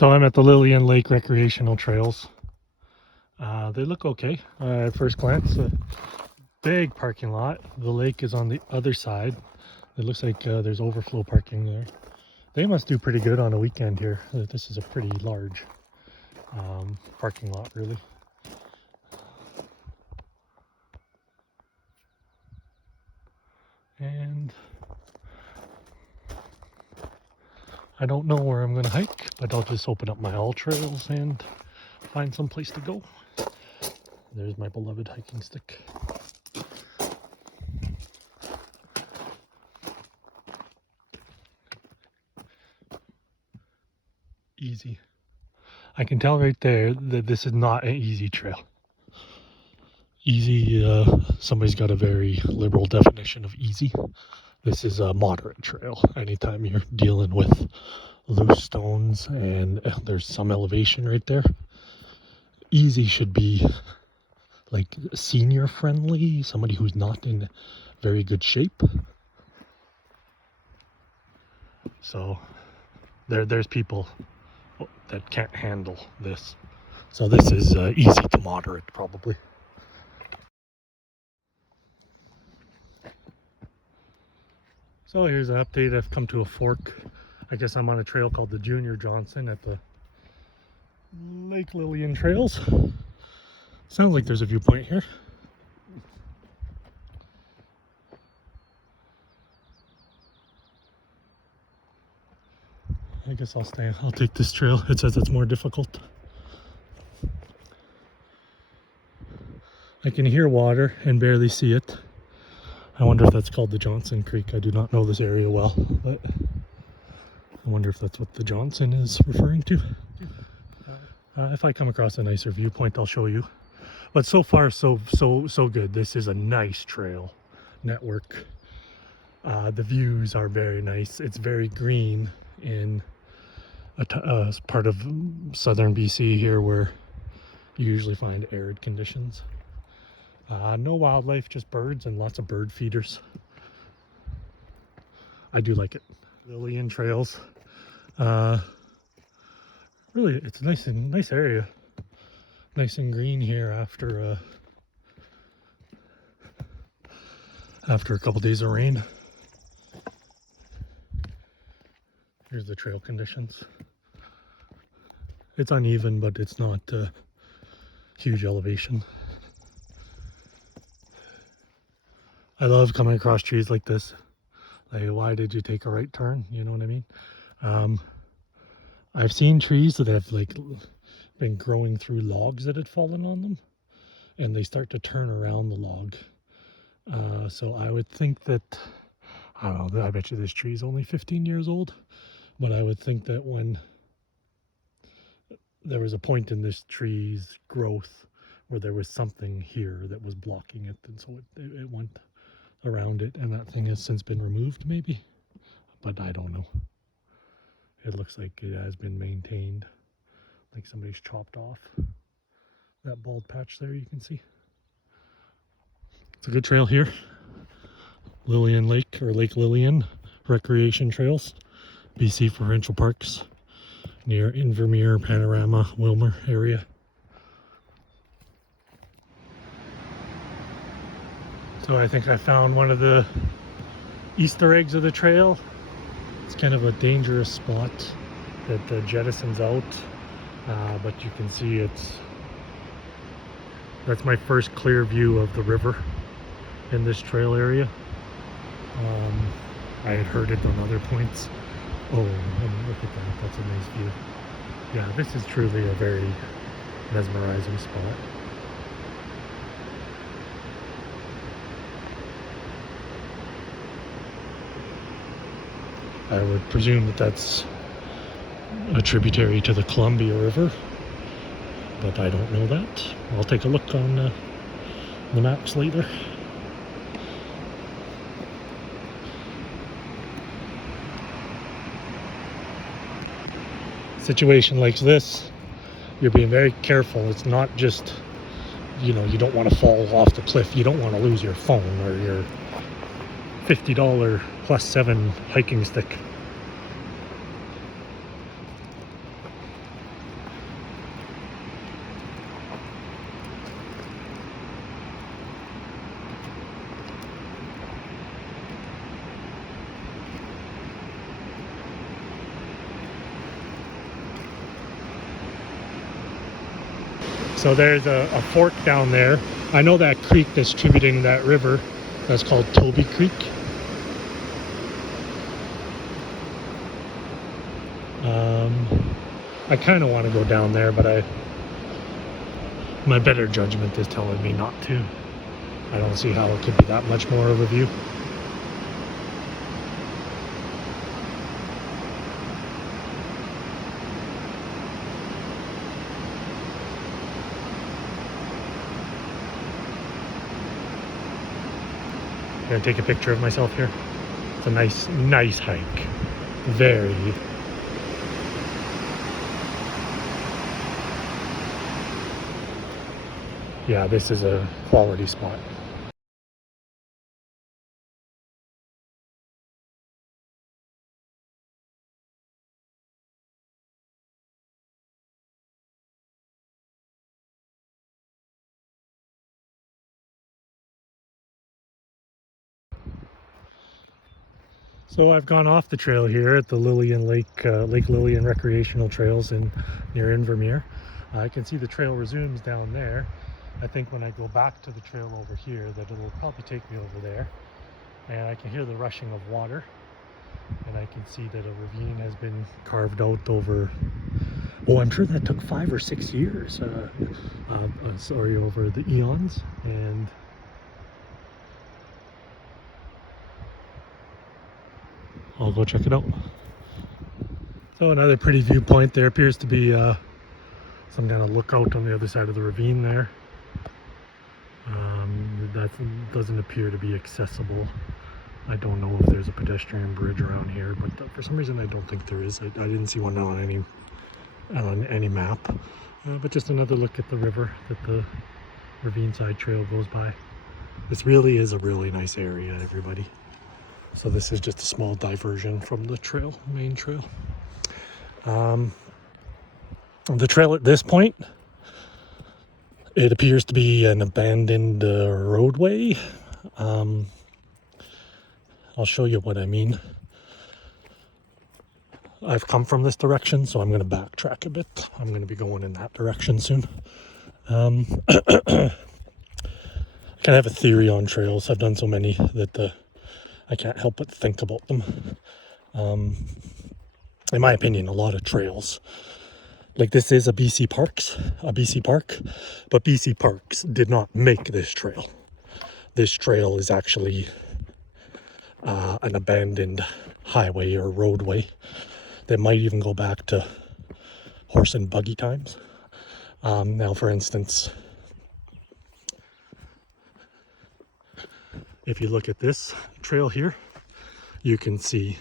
So I'm at the Lillian Lake Recreational Trails. They look okay at first glance. A big parking lot. The lake is on the other side. It looks like there's overflow parking there. They must do pretty good on a weekend here. This is a pretty large parking lot, really. And I don't know where I'm going to hike, but I'll just open up my all trails and find some place to go. There's my beloved hiking stick. Easy. I can tell right there that this is not an easy trail. Easy, somebody's got a very liberal definition of easy. This is a moderate trail. Anytime you're dealing with loose stones and there's some elevation right there, easy should be like senior friendly, somebody who's not in very good shape. So there's people that can't handle this. So this is easy to moderate, probably. So here's an update. I've come to a fork. I guess I'm on a trail called the Junior Johnson at the Lake Lillian Trails. Sounds like there's a viewpoint here. I guess I'll take this trail. It says it's more difficult. I can hear water and barely see it. I wonder if that's called the Johnson Creek. I do not know this area well, but I wonder if that's what the Johnson is referring to. If I come across a nicer viewpoint, I'll show you. But so far, so good. This is a nice trail network. The views are very nice. It's very green in a part of southern BC here where you usually find arid conditions. No wildlife, just birds and lots of bird feeders. I do like it. Lillian Trails. Really, it's a nice area. Nice and green here after a couple days of rain. Here's the trail conditions. It's uneven, but it's not huge elevation. I love coming across trees like this. Like, why did you take a right turn? You know what I mean? I've seen trees that have like been growing through logs that had fallen on them, and they start to turn around the log. So I would think that, I don't know, I bet you this tree is only 15 years old, but I would think that when there was a point in this tree's growth where there was something here that was blocking it, and so it went around it, and that thing has since been removed, maybe, but I don't know. It looks like it has been maintained, like somebody's chopped off that bald patch there. You can see it's a good trail here. Lillian Lake, or Lake Lillian Recreation Trails, BC Provincial Parks, near Invermere, Panorama, Wilmer area. So I think I found one of the Easter eggs of the trail. It's kind of a dangerous spot that jettisons out, but you can see that's my first clear view of the river in this trail area. I had heard it on other points. Oh, and look at that, that's a nice view. Yeah, this is truly a very mesmerizing spot. I would presume that that's a tributary to the Columbia River, but I don't know that. I'll take a look on the maps later. Situation like this, you're being very careful. It's not just, you don't want to fall off the cliff. You don't want to lose your phone or your $50 +7 hiking stick. So there's a fork down there. I know that creek that's tributing that river. That's called Toby Creek. I kind of want to go down there, but my better judgment is telling me not to. I don't see how it could be that much more of a view. I'm gonna take a picture of myself here. It's a nice hike. Very. Yeah, this is a quality spot. So I've gone off the trail here at the Lillian Lake Lillian Recreational Trails near Invermere. I can see the trail resumes down there. I think when I go back to the trail over here that it'll probably take me over there. And I can hear the rushing of water. And I can see that a ravine has been carved out over, I'm sure that took 5 or 6 years. Over the eons. And I'll go check it out. So another pretty viewpoint. There appears to be some kind of lookout on the other side of the ravine there. That doesn't appear to be accessible. I don't know if there's a pedestrian bridge around here, but for some reason I don't think there is. I didn't see one on any map. But just another look at the river that the ravine side trail goes by. This really is a really nice area, everybody. So this is just a small diversion from the trail, main trail. The trail at this point, it appears to be an abandoned roadway. I'll show you what I mean. I've come from this direction, so I'm going to backtrack a bit. I'm going to be going in that direction soon. I kind of have a theory on trails. I've done so many that I can't help but think about them. In my opinion, a lot of trails, like this is a BC park, but BC Parks did not make this trail. This trail is actually an abandoned highway or roadway that might even go back to horse and buggy times. Now, for instance, if you look at this trail here, you can see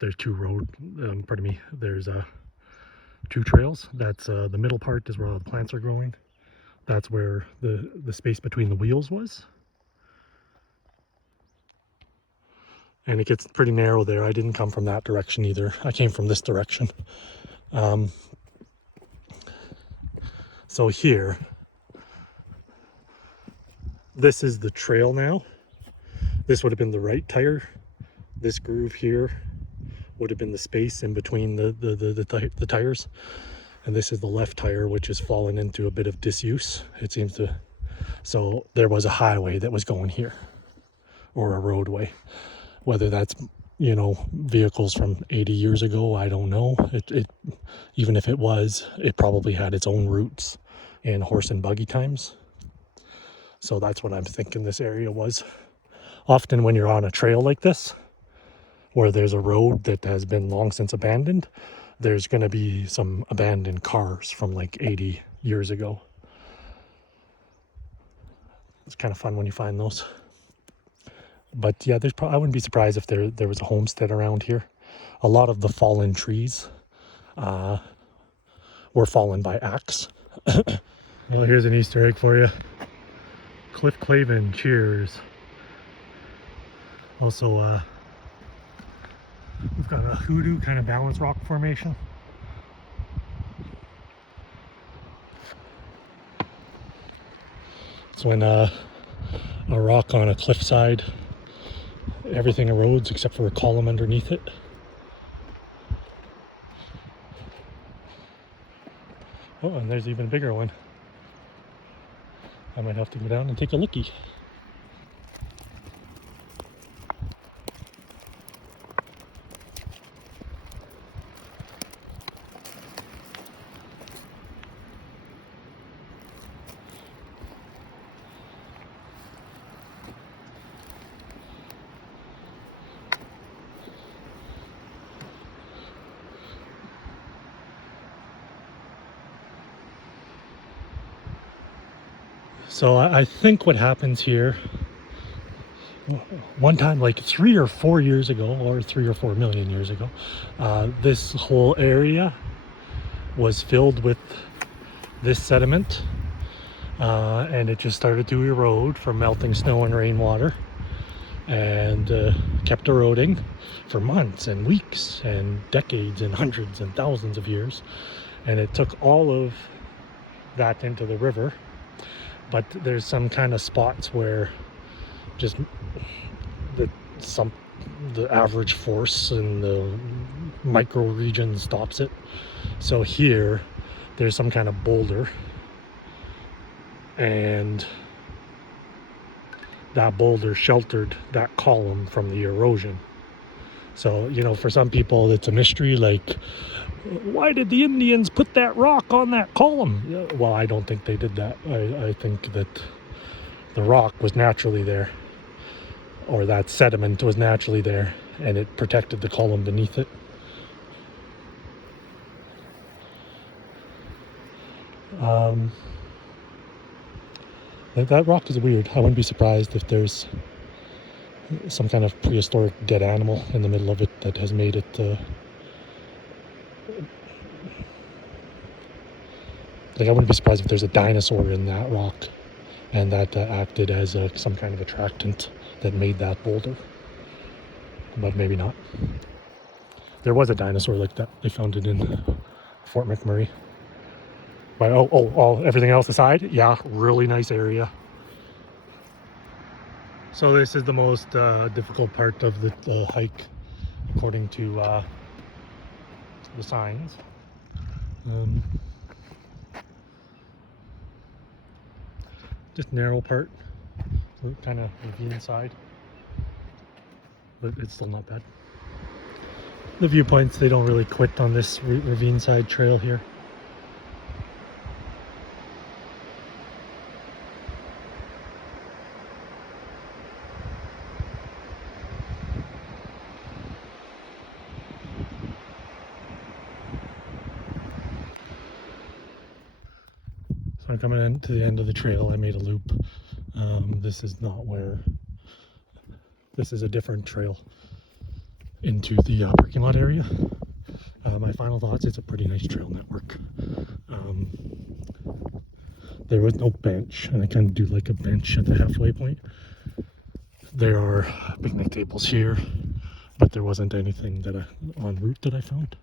there's there's two trails. That's the middle part is where all the plants are growing. That's where the space between the wheels was. And it gets pretty narrow there. I didn't come from that direction either. I came from this direction. So here, this is the trail now. This would have been the right tire. This groove here would have been the space in between the tires. And this is the left tire, which has fallen into a bit of disuse. It seems to. So there was a highway that was going here, or a roadway. Whether that's, vehicles from 80 years ago, I don't know. It even if it was, it probably had its own roots in horse and buggy times. So that's what I'm thinking this area was. Often when you're on a trail like this, where there's a road that has been long since abandoned, there's going to be some abandoned cars from like 80 years ago. It's kind of fun when you find those. But yeah, I wouldn't be surprised if there was a homestead around here. A lot of the fallen trees were fallen by axe. Well, here's an Easter egg for you. Cliff Clavin, cheers. Also, we've got a hoodoo kind of balance rock formation. It's when a rock on a cliffside, everything erodes except for a column underneath it. Oh, and there's even a bigger one. I might have to go down and take a lookie. So I think what happens here, one time like 3 or 4 years ago, or 3 or 4 million years ago, this whole area was filled with this sediment, and it just started to erode from melting snow and rainwater, and kept eroding for months and weeks and decades and hundreds and thousands of years. And it took all of that into the river. But there's some kind of spots where just the average force in the micro region stops it. So here there's some kind of boulder, and that boulder sheltered that column from the erosion. So, you know, for some people it's a mystery, like, why did the Indians put that rock on that column? Well, I don't think they did that. I think that the rock was naturally there, or that sediment was naturally there, and it protected the column beneath it. That rock is weird. I wouldn't be surprised if there's some kind of prehistoric dead animal in the middle of it that has made it like, I wouldn't be surprised if there's a dinosaur in that rock, and that acted as some kind of attractant that made that boulder. But maybe not. There was a dinosaur like that. They found it in Fort McMurray. But everything else aside, yeah, really nice area. So this is the most difficult part of the hike, according to the signs. Just narrow part, kind of ravine side, but it's still not bad. The viewpoints, they don't really quit on this ravine side trail here. So I'm coming in to the end of the trail. I made a loop. This is not where, this is a different trail into the parking lot area. My final thoughts, it's a pretty nice trail network. There was no bench, and I kind of do like a bench at the halfway point. There are picnic tables here, but there wasn't anything that en route that I found,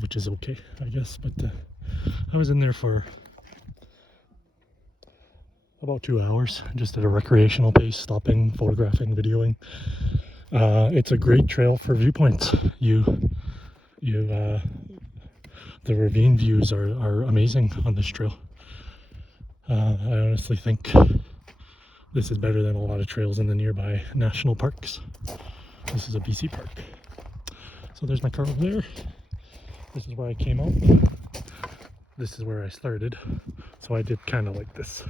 which is okay, I guess. But I was in there for about 2 hours, just at a recreational pace, stopping, photographing, videoing. It's a great trail for viewpoints. The ravine views are amazing on this trail. I honestly think this is better than a lot of trails in the nearby national parks. This is a BC park. So there's my car over there. This is where I came out. This is where I started. So I did kind of like this.